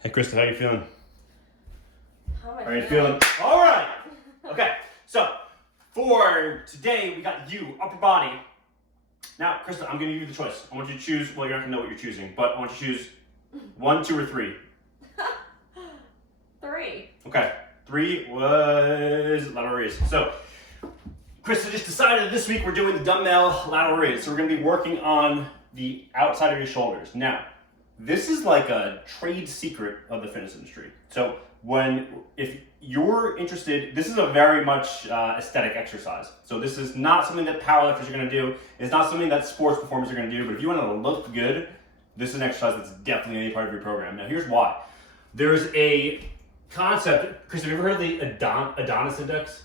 Hey, Krista, how you feeling? How am I How are you feeling? All right. Okay, so for today, we got you, upper body. Now, Krista, I'm going to give you the choice. I want you to choose, well, you're not going to know what you're choosing, but I want you to choose 1, 2, or 3. 3. Okay, 3 was lateral raise. So, Krista just decided this week we're doing the dumbbell lateral raise. So we're going to be working on the outside of your shoulders. Now, this is like a trade secret of the fitness industry. So if you're interested, this is a very much aesthetic exercise. So this is not something that powerlifters are going to do. It's not something that sports performers are going to do. But if you want to look good, this is an exercise that's definitely going to be part of your program. Now here's why. There's a concept. Chris, have you ever heard of the Adonis index?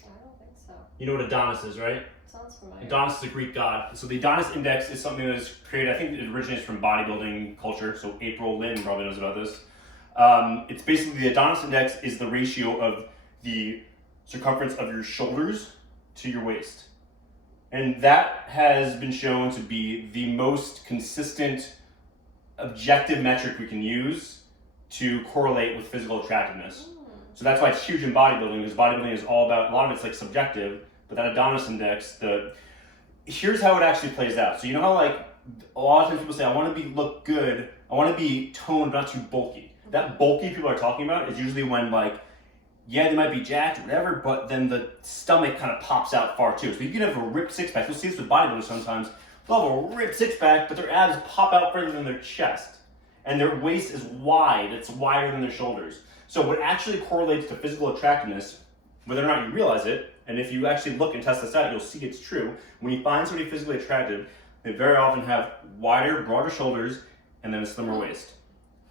I don't think so. You know what Adonis is, right? Sounds familiar. Adonis is a Greek god. So the Adonis index is something that was created, I think it originates from bodybuilding culture. So April Lynn probably knows about this. It's basically the Adonis index is the ratio of the circumference of your shoulders to your waist. And that has been shown to be the most consistent objective metric we can use to correlate with physical attractiveness. So that's why it's huge in bodybuilding, because bodybuilding is all about, a lot of it's like subjective, but that Adonis index, here's how it actually plays out. So you know how like a lot of times people say, I want to look good, I want to be toned, but not too bulky. That bulky people are talking about is usually when like, yeah, they might be jacked or whatever, but then the stomach kind of pops out far too. So you can have a ripped six pack. You'll see this with bodybuilders sometimes. They'll have a ripped six pack, but their abs pop out further than their chest. And their waist is wide. It's wider than their shoulders. So what actually correlates to physical attractiveness, whether or not you realize it, and if you actually look and test this out, you'll see it's true. When you find somebody physically attractive, they very often have wider, broader shoulders and then a slimmer waist.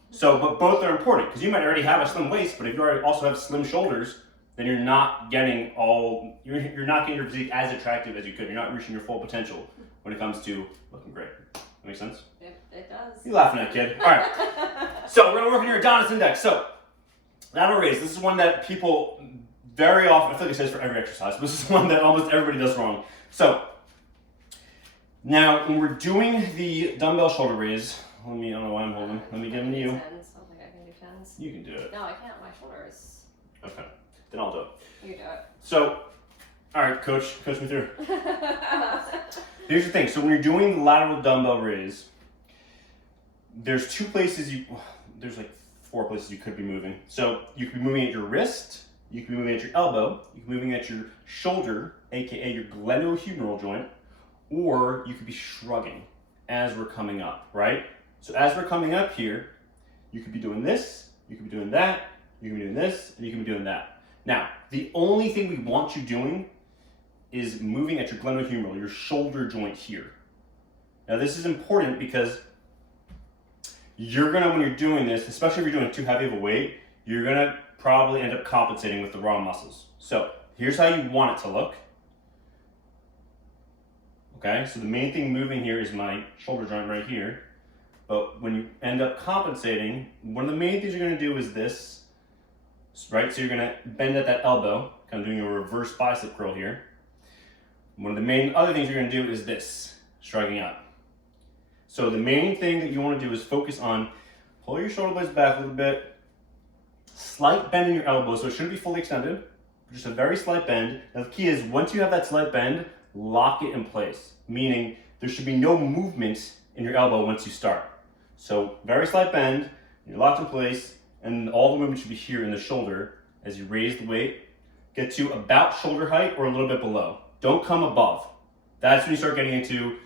So, but both are important, because you might already have a slim waist, but if you already also have slim shoulders, then you're not getting your physique as attractive as you could. You're not reaching your full potential when it comes to looking great. That makes sense? It does. You laughing at, kid. All right. So we're gonna work on your Adonis index. So lateral raise. This is one that people very often, I feel like it says for every exercise, but this is one that almost everybody does wrong. So now when we're doing the dumbbell shoulder raise, I don't know why I'm holding. Let me give them to you. 10s. I don't think I can do 10s. You can do it. No, I can't. My shoulders. Okay. Then I'll do it. You do it. So, all right, coach me through. Here's the thing. So when you're doing the lateral dumbbell raise, there's 2 places there's like 4 places you could be moving. So you could be moving at your wrist, you could be moving at your elbow, you could be moving at your shoulder, aka your glenohumeral joint, or you could be shrugging as we're coming up, right? So as we're coming up here, you could be doing this, you could be doing that, you could be doing this, and you could be doing that. Now, the only thing we want you doing is moving at your glenohumeral, your shoulder joint here. Now this is important because you're gonna, when you're doing this, especially if you're doing too heavy of a weight, you're gonna probably end up compensating with the wrong muscles. So here's how you want it to look. Okay, so the main thing moving here is my shoulder joint right here. But when you end up compensating, one of the main things you're gonna do is this, right? So you're gonna bend at that elbow, kind of doing a reverse bicep curl here. One of the main other things you're gonna do is this, shrugging up. So the main thing that you wanna do is focus on, pull your shoulder blades back a little bit, slight bend in your elbow, so it shouldn't be fully extended, just a very slight bend. Now the key is, once you have that slight bend, lock it in place, meaning there should be no movement in your elbow once you start. So very slight bend, you're locked in place, and all the movement should be here in the shoulder as you raise the weight. Get to about shoulder height or a little bit below. Don't come above. That's when you start getting into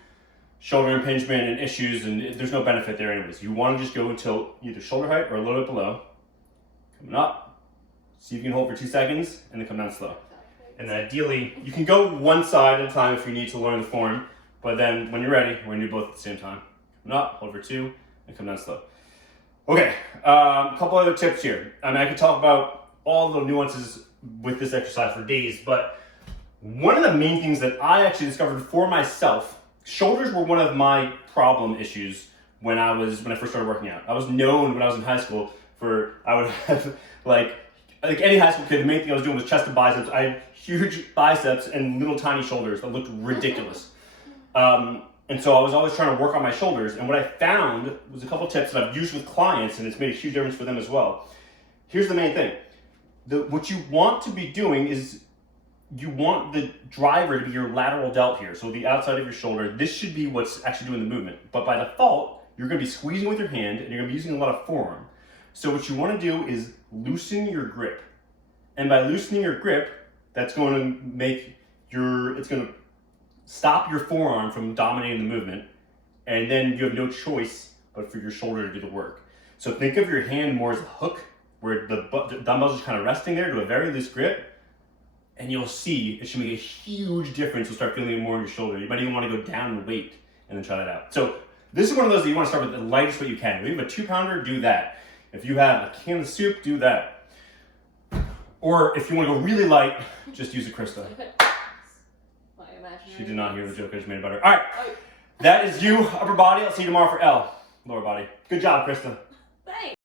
shoulder impingement and issues, and there's no benefit there anyways. You want to just go until either shoulder height or a little bit below. Coming up, see if you can hold for 2 seconds, and then come down slow. And then ideally, you can go one side at a time if you need to learn the form, but then when you're ready, we're gonna do both at the same time. Coming up, hold for 2, and come down slow. Okay, a couple other tips here. I mean, I could talk about all the nuances with this exercise for days, but one of the main things that I actually discovered for myself, shoulders were one of my problem issues when I first started working out. I was known when I was in high school for, I would have like any high school kid, the main thing I was doing was chest and biceps. I had huge biceps and little tiny shoulders that looked ridiculous. And And so I was always trying to work on my shoulders. And what I found was a couple tips that I've used with clients, and it's made a huge difference for them as well. Here's the main thing. What you want to be doing is you want the driver to be your lateral delt here. So the outside of your shoulder, this should be what's actually doing the movement. But by default, you're gonna be squeezing with your hand and you're gonna be using a lot of forearm. So what you wanna do is loosen your grip. And by loosening your grip, that's going to make it's gonna stop your forearm from dominating the movement. And then you have no choice but for your shoulder to do the work. So think of your hand more as a hook, where the dumbbells are kind of resting there to a very loose grip. And you'll see it should make a huge difference. You'll start feeling it more in your shoulder. You might even want to go down in weight and then try that out. So this is one of those that you want to start with the lightest weight you can. If you have a 2-pounder, do that. If you have a can of soup, do that. Or if you want to go really light, just use a Krista. My imaginary She did not hear the hands. joke I just made about her. All right, Oh, that is you, upper body. I'll see you tomorrow for L, lower body. Good job, Krista. thanks.